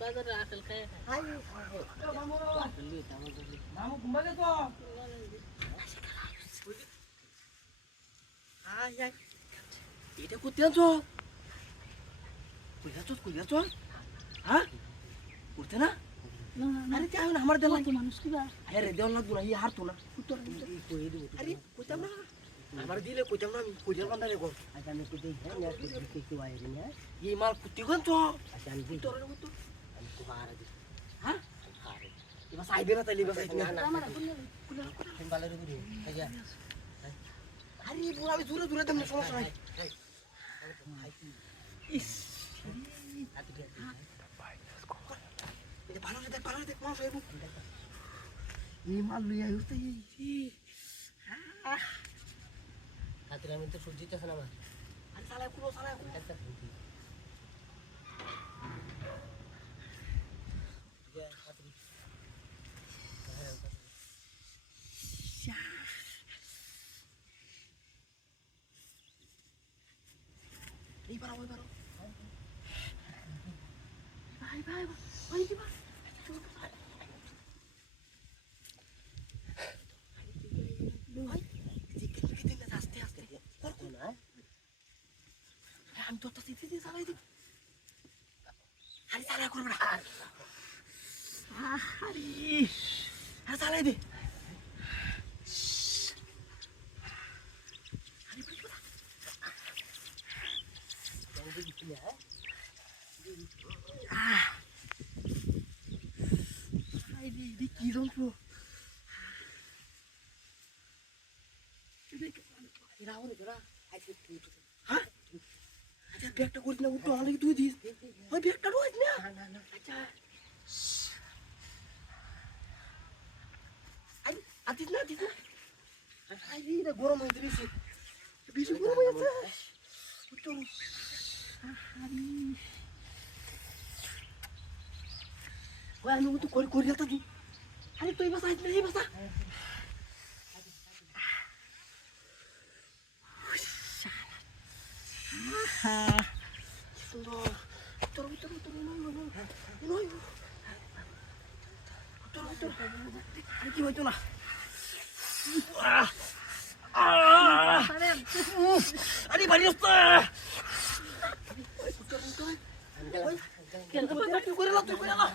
बाजार आकल काय এটা করতে আছো কইয়াছো হ্যাঁ করতে না আরে চাই না আমার দেওয়া তো মানুষ কিবা আরে দেওয়া লাগবো না ই হারতো না আরে কইতাম না আমার দিলে কইতাম না আমি কইতাম না রে গো আচ্ছা আমি কইতে হ্যাঁ না কইতে আই রে না এই মাল কুত্তি গন তো আচ্ছা আমি দিই তোর তো আমি তো হারা দি হ্যাঁ হারে এবার সাইবে না তাইলে বাসাই না না কুলা বালে রে দিই আচ্ছা আরে পুরো আমি দূরে দূরে তেমন সমস্যা নাই ইস ভালো দেখ মাছ হইব এই মাল লইয়া হইতে হাতের আমি তো সবজি চাষ না আরে সালায় কুলো একটা এই পারো ভাই দিবা আমি তো সিটি চালাই দিব আরে চালাই করব না আরে চালাই দে কি যন্ত্র হ্যাঁ আচ্ছা ব্যাগটা করিস না উঠো আমাকে তুই দিস ওই ব্যাগটা রোজ না আচ্ছা আদিস না আরে এটা গরম হয়ে বেশি গরম হয়ে যাচ্ছে উঠো ওই আমি তো করি যাতা তুই আরে তুই বাসা আইস না এই বাসা সুন্দর তোর আরে কি হইতো না আরে বাড়ি আসতে তুই করে না